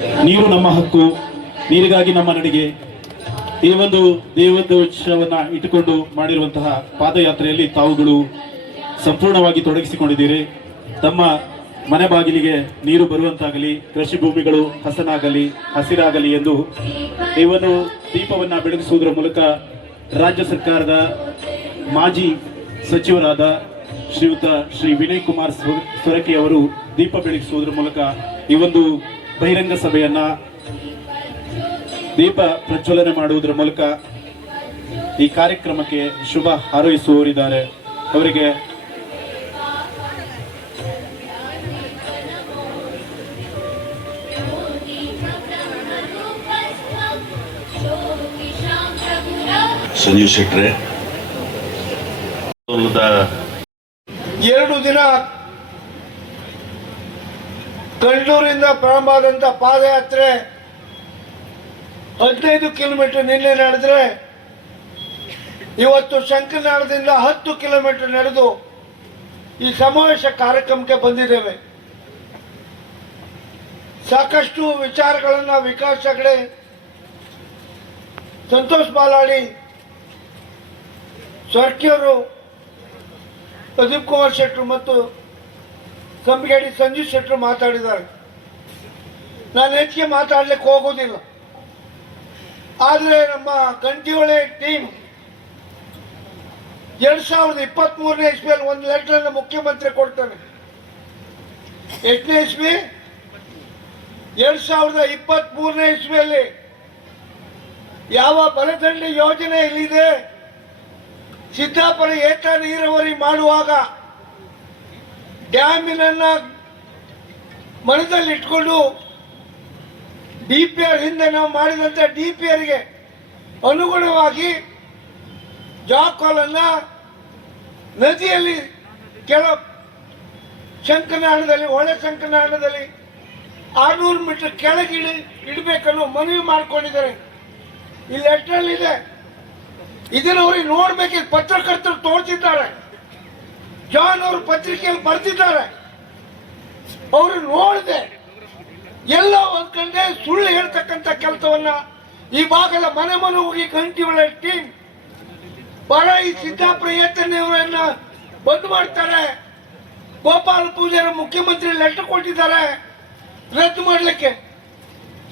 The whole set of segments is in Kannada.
ನೀರು ನಮ್ಮ ಹಕ್ಕು, ನೀರಿಗಾಗಿ ನಮ್ಮ ನಡಿಗೆ. ಈ ಒಂದು ದೇವೋತ್ಸವನ್ನ ಇಟ್ಟುಕೊಂಡು ಮಾಡಿರುವಂತಹ ಪಾದಯಾತ್ರೆಯಲ್ಲಿ ತಾವುಗಳು ಸಂಪೂರ್ಣವಾಗಿ ತೊಡಗಿಸಿಕೊಂಡಿದ್ದೀರಿ. ತಮ್ಮ ಮನೆ ಬಾಗಿಲಿಗೆ ನೀರು ಬರುವಂತಾಗಲಿ, ಕೃಷಿ ಭೂಮಿಗಳು ಹಸಿರಾಗಲಿ ಎಂದು ಈ ಒಂದು ದೀಪವನ್ನ ಬೆಳಗಿಸುವುದರ ಮೂಲಕ ರಾಜ್ಯ ಸರ್ಕಾರದ ಮಾಜಿ ಸಚಿವರಾದ ಶ್ರೀ ವಿನಯ್ ಕುಮಾರ್ ಸೊರಕೆ ಅವರು ದೀಪ ಬೆಳಗಿಸುವುದರ ಮೂಲಕ ಈ ಒಂದು ಬಹಿರಂಗ ಸಭೆಯನ್ನ ದೀಪ ಪ್ರಜ್ವಲನೆ ಮಾಡುವುದರ ಮೂಲಕ ಈ ಕಾರ್ಯಕ್ರಮಕ್ಕೆ ಶುಭ ಹಾರೈಸುವವರಿದ್ದಾರೆ. ಅವರಿಗೆ ಸಂಜೀವ್ ಶೆಟ್ರೆ, 2 ದಿನ ಕಣ್ಣೂರಿಂದ ಪ್ರಾರಂಭ ಆದಂಥ ಪಾದಯಾತ್ರೆ 15 ಕಿಲೋಮೀಟರ್ ನಿನ್ನೆ ನಡೆದ್ರೆ, ಇವತ್ತು ಶಂಕರನಾಳದಿಂದ 10 ಕಿಲೋಮೀಟರ್ ನಡೆದು ಈ ಸಮಾವೇಶ ಕಾರ್ಯಕ್ರಮಕ್ಕೆ ಬಂದಿದ್ದೇವೆ. ಸಾಕಷ್ಟು ವಿಚಾರಗಳನ್ನು ವಿಕಾಸ್ ಹೆಗಡೆ, ಸಂತೋಷ್ ಬಾಲಾಡಿ, ಸೊರಕೆಯವರು, ಪ್ರದೀಪ್ ಕುಮಾರ್ ಶೆಟ್ಟರು ಮತ್ತು ಕಂಬಿಗೇಡಿ ಸಂಜೀವ್ ಶೆಟ್ಟರು ಮಾತಾಡಿದ್ದಾರೆ. ನಾನು ಹೆಚ್ಚಿಗೆ ಮಾತಾಡಲಿಕ್ಕೆ ಹೋಗೋದಿಲ್ಲ. ಆದರೆ ನಮ್ಮ ಗಂಟಿಹೊಳೆ ಟೀಮ್ 2023ನೇ ಇಸ್ವಿಯಲ್ಲಿ ಒಂದು ಲೆಟರ್ ಮುಖ್ಯಮಂತ್ರಿ ಕೊಡ್ತಾನೆ. ಎಷ್ಟನೇ ಇಸ್ವಿ? 2023ನೇ ಇಸ್ವಿಯಲ್ಲಿ ಯಾವ ಬಲದಂಡೆ ಯೋಜನೆ ಇಲ್ಲಿದೆ, ಸಿದ್ದಾಪುರ ಏತ ನೀರಾವರಿ ಮಾಡುವಾಗ ಡ್ಯಾಮಿನನ್ನ ಮನದಲ್ಲಿ ಇಟ್ಕೊಂಡು DPR ಹಿಂದೆ ನಾವು ಮಾಡಿದಂಥ DPRಗೆ ಅನುಗುಣವಾಗಿ ಜಾಕೋಲನ್ನ ನದಿಯಲ್ಲಿ ಶಂಕರನಾಳದಲ್ಲಿ, ಹೊಳೆ ಶಂಕರನಾಳದಲ್ಲಿ 600 ಮೀಟರ್ ಕೆಳಗೆ ಇಡಬೇಕನ್ನೋ ಮನವಿ ಮಾಡ್ಕೊಂಡಿದ್ದಾರೆ. ಈ ಲೆಟರ್ ಇದೆ. ಇದನ್ನು ಅವ್ರಿಗೆ ನೋಡ್ಬೇಕು. ಪತ್ರಕರ್ತರು ತೋರಿಸಿದ್ದಾರೆ. ಜಾನ್ ಅವರು ಪತ್ರಿಕೆಯಲ್ಲಿ ಬರೆದಿದ್ದಾರೆ. ಅವರು ನೋಡಿದೆ ಎಲ್ಲ ಒಂದ್ ಕಡೆ ಸುಳ್ಳು ಹೇಳ್ತಕ್ಕಂಥ ಕೆಲಸವನ್ನ ಈ ಭಾಗದ ಮನೆ ಹೋಗಿ ಗಂಟಿಹೊಳೆ ಟೀಮ್ ಬರ ಈ ಸಿದ್ದಾಪುರ ಏತನವರನ್ನ ಬಂದ್ ಮಾಡ್ತಾರೆ. ಗೋಪಾಲ ಪೂಜಾರಿ ಮುಖ್ಯಮಂತ್ರಿ ಲೆಟರ್ ಕೊಟ್ಟಿದ್ದಾರೆ ರದ್ದು ಮಾಡಲಿಕ್ಕೆ.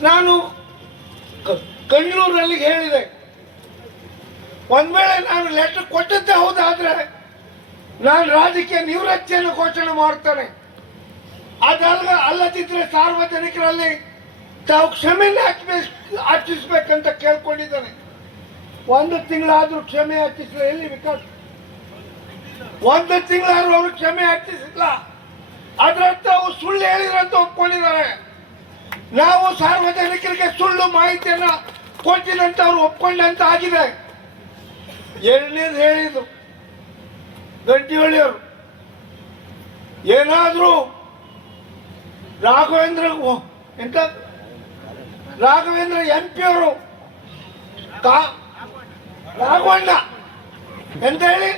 ನಾನು ಕಣ್ಣೂರಲ್ಲಿ ಹೇಳಿದೆ, ಒಂದ್ ವೇಳೆ ನಾನು ಲೆಟರ್ ಕೊಟ್ಟದ್ದೇ ಹೌದಾದ್ರೆ ನಾನು ರಾಜಕೀಯ ನಿವೃತ್ತಿಯನ್ನು ಘೋಷಣೆ ಮಾಡ್ತಾನೆ. ಅಲ್ಲದಿದ್ರೆ ಸಾರ್ವಜನಿಕರಲ್ಲಿ ತಾವು ಕ್ಷಮೆಯನ್ನು ಯಾಚಿಸ್ಬೇಕಂತ ಕೇಳ್ಕೊಂಡಿದ್ದಾನೆ. 1 ತಿಂಗಳಾದ್ರೂ ಕ್ಷಮೆ ಯಾಚಿಸಿಲ್ಲ. ಎಲ್ಲಿ ವಿಕಾಸ್? 1 ತಿಂಗಳಾದ್ರೂ ಅವರು ಕ್ಷಮೆ ಯಾಚಿಸಿಲ್ಲ. ಅದರರ್ಥ ಅವ್ರು ಸುಳ್ಳು ಹೇಳಿದ್ರಂತ ಒಪ್ಕೊಂಡಿದ್ದಾರೆ. ನಾವು ಸಾರ್ವಜನಿಕರಿಗೆ ಸುಳ್ಳು ಮಾಹಿತಿಯನ್ನ ಕೊಟ್ಟಿದಂತ ಅವ್ರು ಒಪ್ಕೊಂಡಂತ ಆಗಿದೆ. ಎರಡನೇದು ಹೇಳಿದ್ರು ಗಂಟಿಹೊಳೆಯವರು, ಏನಾದ್ರೂ ರಾಘವೇಂದ್ರ MP ಅವರು ರಾಘವಣ್ಣ ಎಂತ ಹೇಳಿ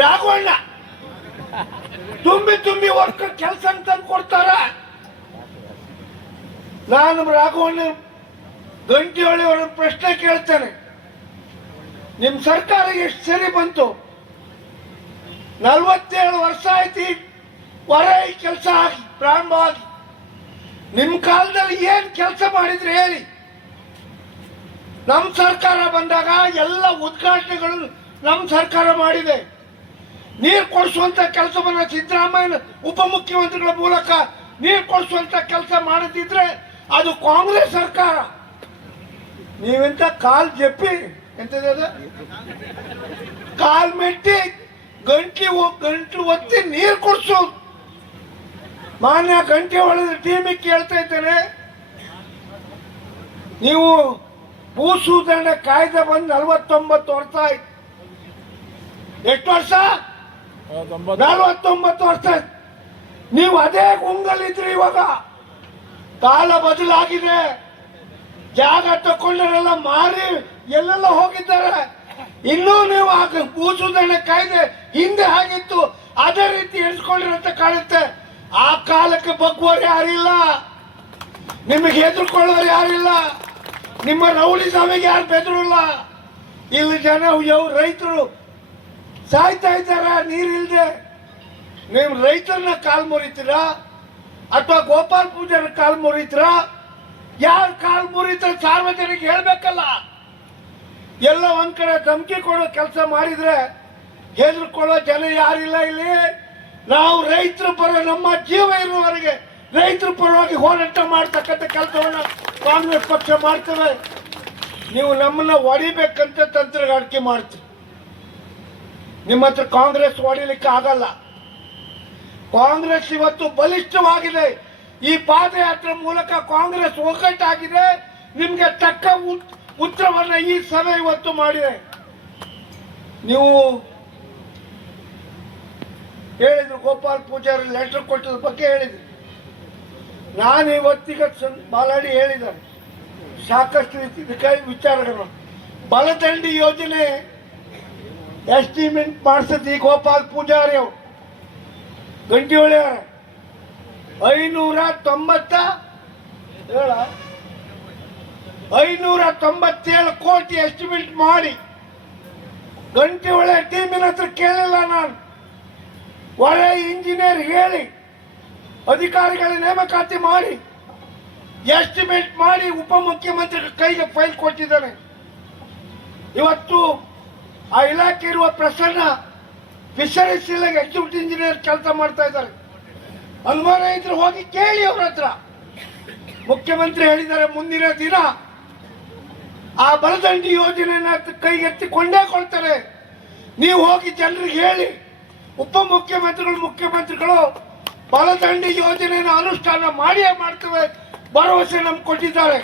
ರಾಘವಣ್ಣ ತುಂಬಿ ವರ್ಕರ್ ಕೆಲಸ ಅಂತ ಕೊಡ್ತಾರ. ನಾನು ರಾಘವಣ್ಣ ಗಂಟಿಹೊಳೆಯವರ ಪ್ರಶ್ನೆ ಕೇಳ್ತೇನೆ, ನಿಮ್ ಸರ್ಕಾರ ಎಷ್ಟು ಸರಿ ಬಂತು? 47 ವರ್ಷ ಆಯ್ತು ಹೊರ ಈ ಕೆಲಸ ಆಗಿ ಪ್ರಾರಂಭವಾಗಿ. ನಿಮ್ ಕಾಲದಲ್ಲಿ ಏನ್ ಕೆಲಸ ಮಾಡಿದ್ರಿ ಹೇಳಿ? ನಮ್ ಸರ್ಕಾರ ಬಂದಾಗ ಎಲ್ಲ ಉದ್ಘಾಟನೆಗಳು ನಮ್ ಸರ್ಕಾರ ಮಾಡಿದೆ. ನೀರು ಕೊಡಿಸುವಂತ ಕೆಲಸವನ್ನ ಸಿದ್ದರಾಮಯ್ಯ ಉಪಮುಖ್ಯಮಂತ್ರಿಗಳ ಮೂಲಕ ನೀರು ಕೊಡಿಸುವಂತ ಕೆಲಸ ಮಾಡದಿದ್ರೆ ಅದು ಕಾಂಗ್ರೆಸ್ ಸರ್ಕಾರ. ನೀವೆಂತ ಕಾಲ್ ಜಪ್ಪಿ ಎಂತದ ಕಾಲ್ ಮೆಟ್ಟಿ ಗಂಟು ಒತ್ತಿ ನೀರು ಕೊಡಿಸೋದು. ಮಾನ್ಯ ಗಂಟಿಹೊಳೆ ಟೀಮಿಗೆ ಕೇಳ್ತಾ ಇದ್ದೇನೆ, ನೀವು ಭೂ ಸುಧಾರಣೆ ಕಾಯ್ದೆ ಬಂದು 49 ವರ್ಷ ಆಯ್ತು. ಎಷ್ಟು ವರ್ಷ? 49 ವರ್ಷ ಆಯ್ತು. ನೀವು ಅದೇ ಗುಂಗಲ್ಲಿದ್ರಿ. ಇವಾಗ ಕಾಲ ಬದಲಾಗಿದೆ. ಜಾಗ ತಕೊಂಡರೆಲ್ಲ ಮಾರಿ ಎಲ್ಲೆಲ್ಲ ಹೋಗಿದ್ದಾರೆ. ಇನ್ನೂ ನೀವು ಭೂ ಸುಧಾರಣೆ ಕಾಯ್ದೆ ಹಿಂದೆ ಆಗಿತ್ತು ಅದೇ ರೀತಿ ಎಣಿಸ್ಕೊಂಡಿರಂತ ಕಾಣುತ್ತೆ. ಆ ಕಾಲಕ್ಕೆ ಬಗ್ಗೋರು ಯಾರಿಲ್ಲ. ನಿಮಗೆ ಹೆದರ್ಕೊಳ್ಳೋರು ಯಾರಿಲ್ಲ. ನಿಮ್ಮ ರೌಡಿ ಸಭೆಗೆ ಯಾರು ಬೆದರಿಲ್ಲ. ಇಲ್ಲಿ ಜನ ರೈತರು ಸಾಯ್ತಾ ಇದ್ದಾರ ನೀರಿಲ್ಲದೆ. ನೀವು ರೈತರನ್ನ ಕಾಲ್ ಮುರಿತೀರಾ ಅಥವಾ ಗೋಪಾಲ್ ಪೂಜಾರ ಕಾಲ್ ಮುರಿತೀರಾ? ಯಾರು ಕಾಲ್ ಮುರಿತಾರೆ ಸಾರ್ವಜನಿಕ ಹೇಳ್ಬೇಕಲ್ಲ. ಎಲ್ಲ ಒಂದ್ ಕಡೆ ಧಮಕಿ ಕೊಡೋ ಕೆಲಸ ಮಾಡಿದ್ರೆ ಹೆದರ್ಕೊಳ್ಳೋ ಜನ ಯಾರಿಲ್ಲ ಇಲ್ಲಿ. ನಾವು ರೈತರ ಪರ ನಮ್ಮ ಜೀವ ಇರುವವರೆಗೆ ರೈತರ ಪರವಾಗಿ ಹೋರಾಟ ಮಾಡ್ತಕ್ಕಂಥ ಕೆಲಸವನ್ನ ಕಾಂಗ್ರೆಸ್ ಪಕ್ಷ ಮಾಡ್ತೇವೆ. ನೀವು ನಮ್ಮನ್ನ ಹೊಡಿಬೇಕಂತ ತಂತ್ರಗಾರಿಕೆ ಮಾಡ್ತೀವಿ. ನಿಮ್ಮ ಹತ್ರ ಕಾಂಗ್ರೆಸ್ ಹೊಡಿಲಿಕ್ಕೆ ಆಗಲ್ಲ. ಕಾಂಗ್ರೆಸ್ ಇವತ್ತು ಬಲಿಷ್ಠವಾಗಿದೆ. ಈ ಪಾದಯಾತ್ರೆ ಮೂಲಕ ಕಾಂಗ್ರೆಸ್ ಒಗ್ಗಟ್ಟಾಗಿದೆ. ನಿಮ್ಗೆ ತಕ್ಕ ಉತ್ತರವನ್ನ ಈ ಸಭೆ ಇವತ್ತು ಮಾಡಿದೆ. ನೀವು ಹೇಳಿದ್ರು ಗೋಪಾಲ್ ಪೂಜಾರಿ ಲೆಟರ್ ಕೊಟ್ಟದ ಬಗ್ಗೆ ಹೇಳಿದ್ರು. ನಾನು ಇವತ್ತಿಗೆ ಬಾಲಾಡಿ ಹೇಳಿದ್ದಾರೆ ಸಾಕಷ್ಟು ಇದಕ್ಕೆ ವಿಚಾರಗಳು. ಬಲದಂಡಿ ಯೋಜನೆ ಎಸ್ಟಿಮೇಟ್ ಮಾಡಿಸಿದ ಈ ಗೋಪಾಲ್ ಪೂಜಾರಿ ಅವರು ಗಂಟಿಹೊಳಿ 597 ಕೋಟಿ ಎಸ್ಟಿಮೇಟ್ ಮಾಡಿ ಗಂಟಿಹೊಳಿ ಟೀಮಿನ ಹತ್ರ ಕೇಳಿಲ್ಲ. ನಾನು ಒಳ್ಳೆ ಇಂಜಿನಿಯರ್ ಹೇಳಿ ಅಧಿಕಾರಿಗಳ ನೇಮಕಾತಿ ಮಾಡಿ ಎಸ್ಟಿಮೇಟ್ ಮಾಡಿ ಉಪಮುಖ್ಯಮಂತ್ರಿ ಕೈಗೆ ಫೈಲ್ ಕೊಟ್ಟಿದ್ದಾನೆ. ಇವತ್ತು ಆ ಇಲಾಖೆ ಇರುವ ಪ್ರಸನ್ನ ಫಿಶರೀಸ್ ಇಲಾಖೆ ಎಕ್ಸಿಕ್ಯೂಟಿವ್ ಇಂಜಿನಿಯರ್ ಕೆಲಸ ಮಾಡ್ತಾ ಇದ್ದಾರೆ. ಅನುಮಾನ ಇದ್ರೆ ಹೋಗಿ ಕೇಳಿ ಅವ್ರ ಹತ್ರ. ಮುಖ್ಯಮಂತ್ರಿ ಹೇಳಿದ್ದಾರೆ ಮುಂದಿನ ದಿನ ಆ ಬಲದಂಡಿ ಯೋಜನೆಯನ್ನ ಕೈಗೆತ್ತಿಕೊಂಡೇ ಕೊಡ್ತಾರೆ. ನೀವು ಹೋಗಿ ಜನರಿಗೆ ಹೇಳಿ ಮುಖ್ಯಮಂತ್ರಿಗಳು ಬಲದಂಡಿ ಯೋಜನೆಯನ್ನು ಅನುಷ್ಠಾನ ಮಾಡಿಯೇ ಮಾಡ್ತೇವೆ ಭರವಸೆ ನಮ್ಗೆ ಕೊಟ್ಟಿದ್ದಾರೆ.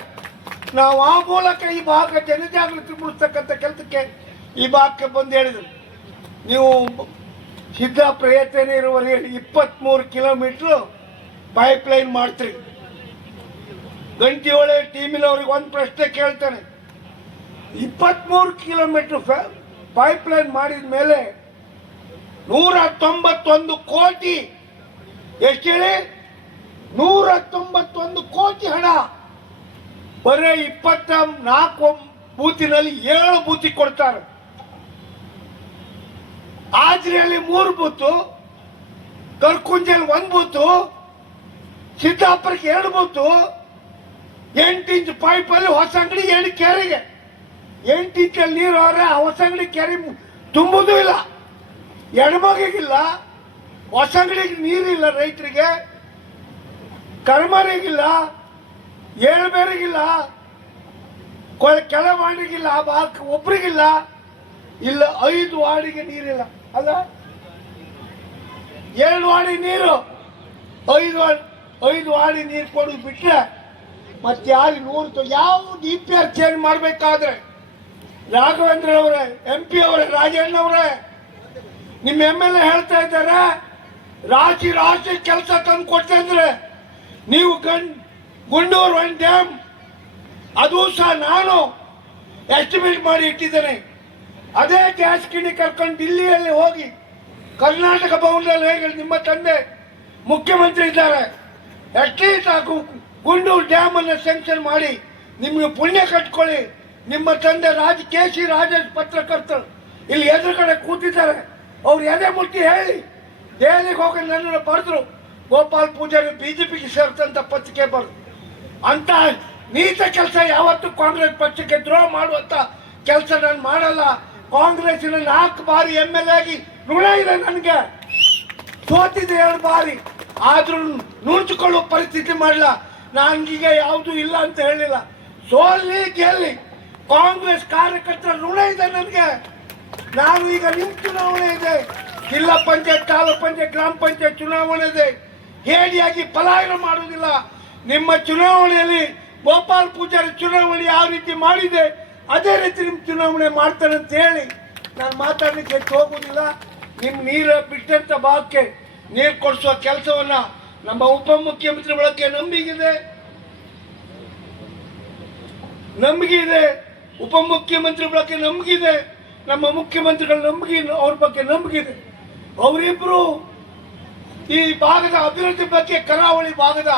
ನಾವು ಆ ಮೂಲಕ ಈ ಭಾಗ ಜನಜಾಗೃತಿ ಮೂಡಿಸ್ತಕ್ಕಂಥ ಕೆಲಸಕ್ಕೆ ಈ ಭಾಗಕ್ಕೆ ಬಂದು ಹೇಳಿದ್ರು. ನೀವು ಸಿದ್ಧ ಪ್ರಯತ್ನ ಇರುವಲ್ಲಿ 23 ಕಿಲೋಮೀಟರ್ ಪೈಪ್ ಲೈನ್ ಮಾಡ್ತೀರಿ. ಗಂಟಿಹೊಳೆ ಟೀಮಿನವ್ರಿಗೆ ಒಂದು ಪ್ರಶ್ನೆ ಕೇಳ್ತಾನೆ. 23 ಕಿಲೋಮೀಟರ್ ಪೈಪ್ ಲೈನ್ ಮಾಡಿದ ಮೇಲೆ 191 ಕೋಟಿ, ಎಷ್ಟು ಹೇಳಿ 191 ಕೋಟಿ ಹಣ ಬರೀ 24 ಬೂತಿನಲ್ಲಿ 7 ಬೂತಿ ಕೊಡ್ತಾರೆ. ಆಜ್ರಿಯಲ್ಲಿ 3 ಬೂತು, ಕರ್ಕುಂಜಲ್ಲಿ 1 ಬೂತು, ಸಿದ್ದಾಪುರಕ್ಕೆ 2 ಬೂತು, 8 ಇಂಚ್ ಪೈಪ್ ಅಲ್ಲಿ ಹೊಸ ಅಂಗಡಿ 7 ಕೆರೆಗೆ 8 ಇಂಚಲ್ಲಿ ನೀರು ಹೋದ್ರೆ ಆ ಹೊಸ ಅಂಗಡಿ ಕೆರೆ ತುಂಬುದೂ ಇಲ್ಲ. ಎಡಮಗಿಗಿಲ್ಲ, ಹೊಸ ಅಂಗಡಿಗೆ ನೀರಿಲ್ಲ, ರೈತರಿಗೆ ಕರ್ಮರಿಗಿಲ್ಲ, ಏಳ್ಬೇರಿಗಿಲ್ಲ, ಕೆಳವಾಣಿಗಿಲ್ಲ, ಒಬ್ರಿಗಿಲ್ಲ, ಇಲ್ಲ 5 ವಾರ್ಡಿಗೆ ನೀರಿಲ್ಲ. ಅಲ್ಲ 7 ವಾರ್ಡಿ ನೀರು 5 ವಾರ್ಡಿ ನೀರು ಕೊಡೋದು ಬಿಟ್ರೆ ಮತ್ತೆ ಯಾರು 100 ಯಾವ DPR ಚೇಂಜ್ ಮಾಡಬೇಕಾದ್ರೆ ರಾಘವೇಂದ್ರ ಅವರೇ, MP ಅವರೇ, ರಾಜಣ್ಣ ಅವರೇ, ನಿಮ್ಮ MLA ಹೇಳ್ತಾ ಇದ್ದಾರೆ ರಾಶಿ ಕೆಲಸ ತಂದು ಕೊಡ್ತಾ ಇದ್ರೆ ನೀವು ಗುಂಡೂರು 1 ಡ್ಯಾಮ್ ಅದು ಸಹ ನಾನು ಎಸ್ಟಿಮೇಟ್ ಮಾಡಿ ಇಟ್ಟಿದ್ದೇನೆ. ಅದೇ ಗ್ಯಾಸ್ ಕಿಣಿ ಕರ್ಕೊಂಡು ದಿಲ್ಲಿಯಲ್ಲಿ ಹೋಗಿ ಕರ್ನಾಟಕ ಭವನದಲ್ಲಿ ಹೇಗೆ ನಿಮ್ಮ ತಂದೆ ಮುಖ್ಯಮಂತ್ರಿ ಇದ್ದಾರೆ, ಅಟ್ಲೀಸ್ಟ್ ಹಾಗೂ ಗುಂಡೂರು ಡ್ಯಾಮ್ ಅನ್ನು ಸ್ಯಾಂಕ್ಷನ್ ಮಾಡಿ ನಿಮ್ಗೆ ಪುಣ್ಯ ಕಟ್ಕೊಳ್ಳಿ. ನಿಮ್ಮ ತಂದೆ KC ರಾಜೇಶ್ ಪತ್ರಕರ್ತರು ಇಲ್ಲಿ ಎದುರುಗಡೆ ಕೂತಿದ್ದಾರೆ. ಅವ್ರು ಎದೆ ಮುಟ್ಟಿ ಹೇಳಿ ದೆಹಲಿಗೆ ಹೋಗಿ ನನ್ನನ್ನು ಬರೆದ್ರು, ಗೋಪಾಲ್ ಪೂಜಾರಿ BJPಗೆ ಸೇರ್ತಂತ ಪತ್ರಿಕೆ ಬರೆದು. ಅಂತ ನೀತ ಕೆಲಸ ಯಾವತ್ತೂ ಕಾಂಗ್ರೆಸ್ ಪಕ್ಷಕ್ಕೆ ದ್ರೋಹ ಮಾಡುವಂತ ಕೆಲಸ ನಾನು ಮಾಡಲ್ಲ. ಕಾಂಗ್ರೆಸ್ಸಿನ 4 ಬಾರಿ MLA ಆಗಿ ಋಣ ಇದೆ ನನಗೆ. ಸೋತಿದೆ 2 ಬಾರಿ, ಆದ್ರೂ ನುಣುಚಿಕೊಳ್ಳುವ ಪರಿಸ್ಥಿತಿ ಮಾಡಲ್ಲ. ನಾನೀಗ ಯಾವುದು ಇಲ್ಲ ಅಂತ ಹೇಳಿಲ್ಲ. ಸೋಲ್ಲಿ ಗೆಲ್ಲಿ ಕಾಂಗ್ರೆಸ್ ಕಾರ್ಯಕರ್ತರ ಋಣ ಇದೆ ನನಗೆ. ನಾನು ಈಗ ನಿಮ್ಮ ಚುನಾವಣೆ ಇದೆ, ಜಿಲ್ಲಾ ಪಂಚಾಯತ್, ತಾಲೂಕ್ ಪಂಚಾಯತ್, ಗ್ರಾಮ ಪಂಚಾಯತ್ ಚುನಾವಣೆ ಇದೆ. ಹೇಡಿಯಾಗಿ ಪಲಾಯನ ಮಾಡುವುದಿಲ್ಲ. ನಿಮ್ಮ ಚುನಾವಣೆಯಲ್ಲಿ ಗೋಪಾಲ್ ಪೂಜಾರಿ ಚುನಾವಣೆ ಯಾವ ರೀತಿ ಮಾಡಿದೆ ಅದೇ ರೀತಿ ನಿಮ್ಮ ಚುನಾವಣೆ ಮಾಡ್ತಾನೆ ಅಂತ ಹೇಳಿ ನಾನು ಮಾತಾಡಲಿಕ್ಕೆ ಹೋಗುವುದಿಲ್ಲ. ನಿಮ್ಮ ನೀರು ಬಿಟ್ಟಂತ ಭಾಗಕ್ಕೆ ನೀರು ಕೊಡಿಸುವ ಕೆಲಸವನ್ನ ನಮ್ಮ ಉಪಮುಖ್ಯಮಂತ್ರಿ ಬಳಕೆ ನಂಬಿಕೆ ಇದೆ, ಉಪಮುಖ್ಯಮಂತ್ರಿ ಬಳಕೆ ನಂಬಿಕೆ, ನಮ್ಮ ಮುಖ್ಯಮಂತ್ರಿಗಳ ನಂಬಿಕೆ, ಅವ್ರ ಬಗ್ಗೆ ನಂಬಿಕೆ ಇದೆ. ಅವರಿಬ್ರು ಈ ಭಾಗದ ಅಭಿವೃದ್ಧಿ ಬಗ್ಗೆ, ಕರಾವಳಿ ಭಾಗದ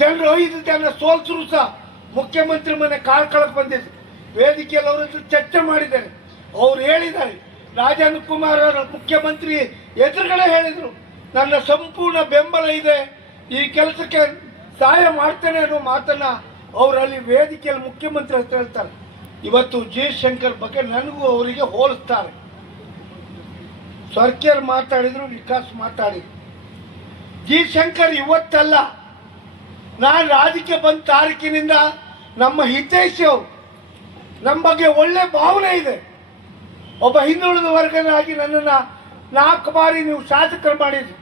ಜನರು 5 ಜನ ಸೋಲ್ಸರು ಸಹ ಮುಖ್ಯಮಂತ್ರಿ ಮನೆ ಕಾಳ್ಕೊಳಕ್ ಬಂದಿದ್ರು. ವೇದಿಕೆಯಲ್ಲಿ ಅವ್ರ ಹತ್ರ ಚರ್ಚೆ ಮಾಡಿದ್ದಾರೆ. ಅವ್ರು ಹೇಳಿದ್ದಾರೆ, ರಾಜನ್ ಕುಮಾರ್ ಅವರ ಮುಖ್ಯಮಂತ್ರಿ ಎದುರುಗಡೆ ಹೇಳಿದ್ರು, ನನ್ನ ಸಂಪೂರ್ಣ ಬೆಂಬಲ ಇದೆ, ಈ ಕೆಲಸಕ್ಕೆ ಸಹಾಯ ಮಾಡ್ತೇನೆ ಅನ್ನೋ ಮಾತನ್ನ ಅವರಲ್ಲಿ ವೇದಿಕೆಯಲ್ಲಿ ಮುಖ್ಯಮಂತ್ರಿ ಹತ್ರ ಹೇಳ್ತಾರೆ. ಇವತ್ತು ಜಿ ಶಂಕರ್ ಬಗ್ಗೆ ನನಗೂ ಅವರಿಗೆ ಹೋಲಿಸ್ತಾರೆ. ಸರ್ಕೇರ್ ಮಾತಾಡಿದ್ರು, ವಿಕಾಸ್ ಮಾತಾಡಿದ್ರು. ಜಿ ಶಂಕರ್ ಇವತ್ತಲ್ಲ, ನಾನು ರಾಜಕೀಯ ಬಂದ ತಾರೀಕಿನಿಂದ ನಮ್ಮ ಹಿತೈಷಿ ಅವರು ನಮ್ಮ ಬಗ್ಗೆ ಒಳ್ಳೆ ಭಾವನೆ ಇದೆ. ಒಬ್ಬ ಹಿಂದುಳಿದ ವರ್ಗನಾಗಿ ನನ್ನನ್ನು 4 ಬಾರಿ ನೀವು ಶಾಸಕರು ಮಾಡಿದ್ರಿ.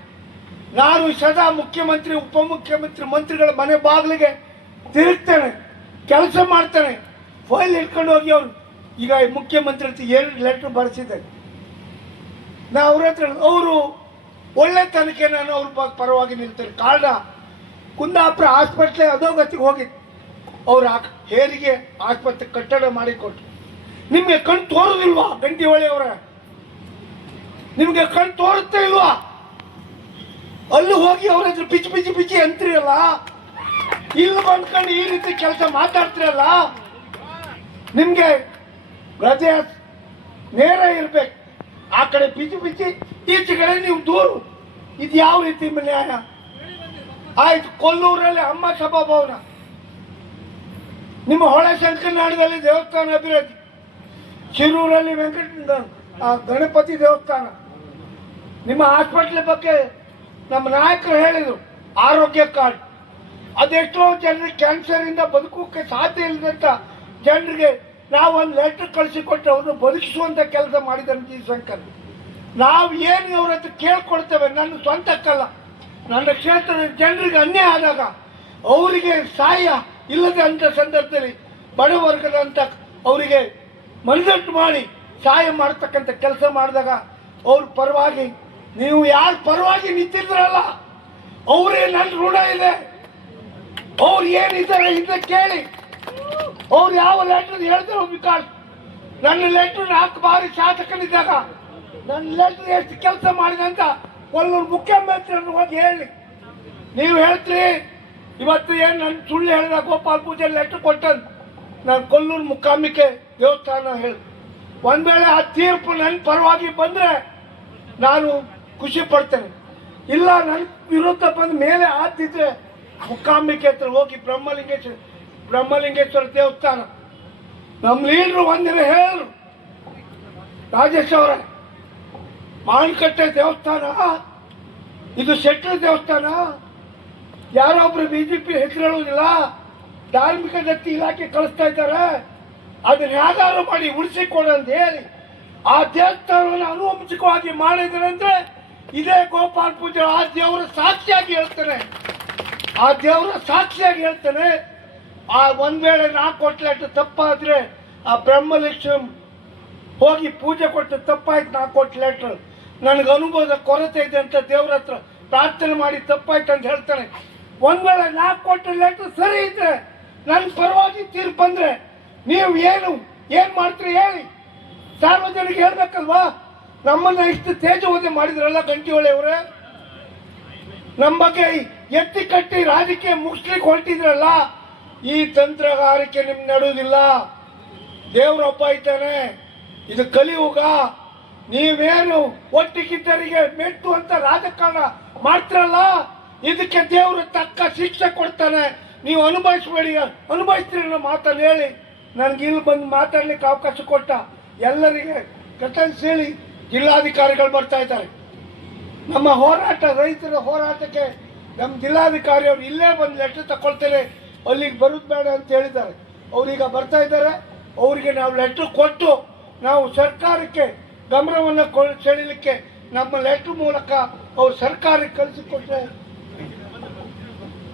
ನಾನು ಸದಾ ಮುಖ್ಯಮಂತ್ರಿ, ಉಪಮುಖ್ಯಮಂತ್ರಿ, ಮಂತ್ರಿಗಳ ಮನೆ ಬಾಗಿಲಿಗೆ ತಿರುಗ್ತೇನೆ, ಕೆಲಸ ಮಾಡ್ತೇನೆ. ಫೈಲ್ ಇಟ್ಕೊಂಡು ಹೋಗಿ ಅವರು ಈಗ ಮುಖ್ಯಮಂತ್ರಿ ಹತ್ರ 2 ಲೆಟ್ರ್ ಬರೆಸಿದ್ದಾರೆ. ನಾ ಅವ್ರ ಹತ್ರ ಅವರು ಒಳ್ಳೆ ತನಕ ನಾನು ಅವ್ರ ಪರವಾಗಿ ನಿಲ್ತೇನೆ. ಕಾರಣ ಕುಂದಾಪುರ ಆಸ್ಪತ್ರೆ ಅಧೋಗತಿಗೆ ಹೋಗಿದ್ದು, ಅವ್ರ ಹೇರಿಗೆ ಆಸ್ಪತ್ರೆ ಕಟ್ಟಡ ಮಾಡಿಕೊಟ್ರು. ನಿಮಗೆ ಕಣ್ ತೋರುದಿಲ್ವಾ ಗಂಟಿಹೊಳಿ ಅವರ? ನಿಮಗೆ ಕಣ್ ತೋರುತ್ತಾ ಇಲ್ವಾ? ಅಲ್ಲಿ ಹೋಗಿ ಅವ್ರ ಹತ್ರ ಪಿಚ್ಚಿ ಪಿಚ್ಚಿ ಪಿಚ್ಚಿ ಅಂತೀರಲ್ಲ, ಇಲ್ಲಿ ಬಂದ್ಕೊಂಡು ಈ ರೀತಿ ಕೆಲಸ ಮಾತಾಡ್ತಿರಲ್ಲ, ನಿಮ್ಗೆ ಹೃದಯ ನೇರ ಇರ್ಬೇಕು. ಆ ಕಡೆ ಪಿಚ್ಚಿ ಪಿಚ್ಚಿ, ಈಚೆ ಕಡೆ ನೀವು ದೂರು. ಇದು ಯಾವ ರೀತಿ ನ್ಯಾಯ? ಆಯ್ತು, ಕೊಲ್ಲೂರಲ್ಲಿ ಅಮ್ಮ ಸಭಾಭವನ, ನಿಮ್ಮ ಹೊಳೆ ಶಂಕರನಾಡದಲ್ಲಿ ದೇವಸ್ಥಾನ ಅಭಿವೃದ್ಧಿ, ಶಿರೂರಲ್ಲಿ ಗಣಪತಿ ದೇವಸ್ಥಾನ, ನಿಮ್ಮ ಹಾಸ್ಪಿಟ್ಲ್ ಬಗ್ಗೆ ನಮ್ಮ ನಾಯಕರು ಹೇಳಿದರು, ಆರೋಗ್ಯ ಕಾರ್ಡ್. ಅದೆಷ್ಟೋ ಜನರಿಗೆ ಕ್ಯಾನ್ಸರಿಂದ ಬದುಕೋಕ್ಕೆ ಸಾಧ್ಯ ಇಲ್ಲದಂಥ ಜನರಿಗೆ ನಾವು ಒಂದು ಲೆಟರ್ ಕಳಿಸಿಕೊಟ್ಟು ಅವ್ರನ್ನ ಬದುಕಿಸುವಂಥ ಕೆಲಸ ಮಾಡಿದ್ದಾರೆ ಜಿ ಶಂಕರ್. ನಾವು ಏನು ಅವ್ರ ಹತ್ರ ಕೇಳ್ಕೊಡ್ತೇವೆ, ನನ್ನ ಸ್ವಂತಕ್ಕಲ್ಲ, ನನ್ನ ಕ್ಷೇತ್ರದ ಜನರಿಗೆ ಅನ್ಯಾಯ ಆದಾಗ ಅವರಿಗೆ ಸಹಾಯ ಇಲ್ಲದೆ ಅಂಥ ಸಂದರ್ಭದಲ್ಲಿ ಬಡವರ್ಗದಂತ ಅವರಿಗೆ ಮನದಟ್ಟು ಮಾಡಿ ಸಹಾಯ ಮಾಡ್ತಕ್ಕಂಥ ಕೆಲಸ ಮಾಡಿದಾಗ ಅವ್ರ ಪರವಾಗಿ ನೀವು ಯಾರ ಪರವಾಗಿ ನಿಂತಿದ್ರಲ್ಲ ಅವರೇ ನನ್ನ ಋಣ ಇದೆ. ಅವ್ರು ಏನಿದ್ದಾರೆ ಇದ್ದ ಕೇಳಿ, ಅವ್ರು ಯಾವ ಲೆಟರ್ ಹೇಳ್ತಾರೆ ವಿಕಾಸ್, ನನ್ನ ಲೆಟರ್ 4 ಬಾರಿ ಶಾಸಕನಿದ್ದಾಗ ನನ್ನ ಲೆಟರ್ ಎಷ್ಟು ಕೆಲಸ ಮಾಡಿದೆ ಅಂತ ಕೊಲ್ಲೂರು ಮುಖ್ಯಮಂತ್ರಿಯನ್ನು ಹೋಗಿ ಹೇಳಿ. ನೀವು ಹೇಳ್ತೀರಿ ಇವತ್ತು ಏನು ನನ್ನ ಸುಳ್ಳು ಹೇಳಿದ ಗೋಪಾಲ್ ಪೂಜೆ ಲೆಟರ್ ಕೊಟ್ಟಂತ ನಾನು ಕೊಲ್ಲೂರು ಮುಖಾಂಬಿಕೆ ದೇವಸ್ಥಾನ ಹೇಳಿ. ಒಂದು ವೇಳೆ ಆ ತೀರ್ಪು ನನ್ನ ಪರವಾಗಿ ಬಂದರೆ ನಾನು ಖುಷಿ ಪಡ್ತೇನೆ. ಇಲ್ಲ ನನ್ನ ವಿರುದ್ಧ ಬಂದ ಮೇಲೆ ಆದಿದ್ರೆ ಮುಖಾಂಬಿಕೆ ಹತ್ರ ಹೋಗಿ ಬ್ರಹ್ಮಲಿಂಗೇಶ್ವರ ದೇವಸ್ಥಾನ ನಮ್ಮ ಲೀಡ್ರು ಒಂದಿನ ಹೇಳಿದ್ರು, ರಾಜೇಶ್ ಅವರೇ, ಮಾವಿನಕಟ್ಟೆ ದೇವಸ್ಥಾನ ಇದು ಶೆಟ್ಟರ್ ದೇವಸ್ಥಾನ, ಯಾರೊಬ್ರು ಬಿಜೆಪಿ ಹೆಸರು ಹೇಳುವುದಿಲ್ಲ, ಧಾರ್ಮಿಕ ದತ್ತಿ ಇಲಾಖೆ ಕಳಿಸ್ತಾ ಇದ್ದಾರೆ, ಅದನ್ನ ಯಾವ್ದಾದ್ರು ಮಾಡಿ ಉಳಿಸಿಕೊಡ ಅಂತ ಹೇಳಿ ಆ ದೇವಸ್ಥಾನವನ್ನು ಅನುವಂಶಿಕವಾಗಿ ಮಾಡಿದ್ರಂದ್ರೆ ಇದೇ ಗೋಪಾಲ್ ಪೂಜೆ ಆ ದೇವರ ಸಾಕ್ಷಿಯಾಗಿ ಹೇಳ್ತಾನೆ, ಆ ದೇವರ ಸಾಕ್ಷಿಯಾಗಿ ಹೇಳ್ತಾನೆ. ಆ ಒಂದ್ ವೇಳೆ 4 ಕೊಟ್ಟ ಲೆಟರ್ ತಪ್ಪಾದ್ರೆ ಆ ಬ್ರಹ್ಮಲಕ್ಷ್ಮಿ ಹೋಗಿ ಪೂಜೆ ಕೊಟ್ಟು ತಪ್ಪಾಯ್ತು, 4 ಕೊಟ್ಟ ಲೆಟರ್ ನನಗೆ ಅನುಭವದ ಕೊರತೆ ಇದೆ ಅಂತ ದೇವ್ರ ಹತ್ರ ಪ್ರಾರ್ಥನೆ ಮಾಡಿ ತಪ್ಪಾಯ್ತು ಅಂತ ಹೇಳ್ತಾನೆ. ಒಂದ್ ವೇಳೆ 4 ಕೊಟ್ಟ ಲೆಟರ್ ಸರಿ ಇದ್ರೆ ನನ್ನ ಪರವಾಗಿ ತೀರ್ಪು ಬಂದ್ರೆ ನೀವು ಏನ್ ಮಾಡ್ತೀರಿ ಹೇಳಿ, ಸಾರ್ವಜನಿಕ ಹೇಳ್ಬೇಕಲ್ವಾ? ನಮ್ಮನ್ನ ಇಷ್ಟು ತೇಜೋವಧೆ ಮಾಡಿದ್ರಲ್ಲ ಗಂಟಿಹೊಳಿ ಅವರೇ, ನಮ್ಮ ಬಗ್ಗೆ ಎತ್ತಿ ಕಟ್ಟಿ ರಾಜಕೀಯ ಮುಗಿಸ್ಲಿಕ್ಕೆ ಹೊರಟಿದ್ರಲ್ಲ, ಈ ತಂತ್ರಗಾರಿಕೆ ನಿಮ್ಗೆ ನಡುವುದಿಲ್ಲ. ದೇವ್ರೊಬ್ಬ ಇದ್ದಾನೆ, ಇದು ಕಲಿಯುಗ. ನೀವೇನು ಒಟ್ಟಿಗಿದ್ದರಿಗೆ ಮೆಟ್ಟು ಅಂತ ರಾಜಕಾರಣ ಮಾಡ್ತಿರಲ್ಲ, ಇದಕ್ಕೆ ದೇವರು ತಕ್ಕ ಶಿಕ್ಷೆ ಕೊಡ್ತಾನೆ. ನೀವು ಅನುಭವಿಸ್ತೀರಿ ಅನ್ನೋ ಮಾತನ್ನು ಹೇಳಿ ನನಗೆ ಇಲ್ಲಿ ಬಂದು ಮಾತಾಡ್ಲಿಕ್ಕೆ ಅವಕಾಶ ಕೊಟ್ಟ ಎಲ್ಲರಿಗೆ ಕಟನ್ಸ್ ಹೇಳಿ ಜಿಲ್ಲಾಧಿಕಾರಿಗಳು ಬರ್ತಾ ಇದ್ದಾರೆ. ನಮ್ಮ ಹೋರಾಟ, ರೈತರ ಹೋರಾಟಕ್ಕೆ ನಮ್ಮ ಜಿಲ್ಲಾಧಿಕಾರಿ ಅವರು ಇಲ್ಲೇ ಬಂದು ಲೆಟರ್ ತಗೊಳ್ತೇನೆ, ಅಲ್ಲಿಗೆ ಬರೋದು ಬೇಡ ಅಂತ ಹೇಳಿದ್ದಾರೆ. ಅವರೀಗ ಬರ್ತಾ ಇದ್ದಾರೆ. ಅವರಿಗೆ ನಾವು ಲೆಟ್ರ್ ಕೊಟ್ಟು ನಾವು ಸರ್ಕಾರಕ್ಕೆ ಗಮನವನ್ನು ಸೆಳೀಲಿಕ್ಕೆ ನಮ್ಮ ಲೆಟ್ರ್ ಮೂಲಕ ಅವ್ರು ಸರ್ಕಾರಕ್ಕೆ ಕಳಿಸಿಕೊಟ್ರೆ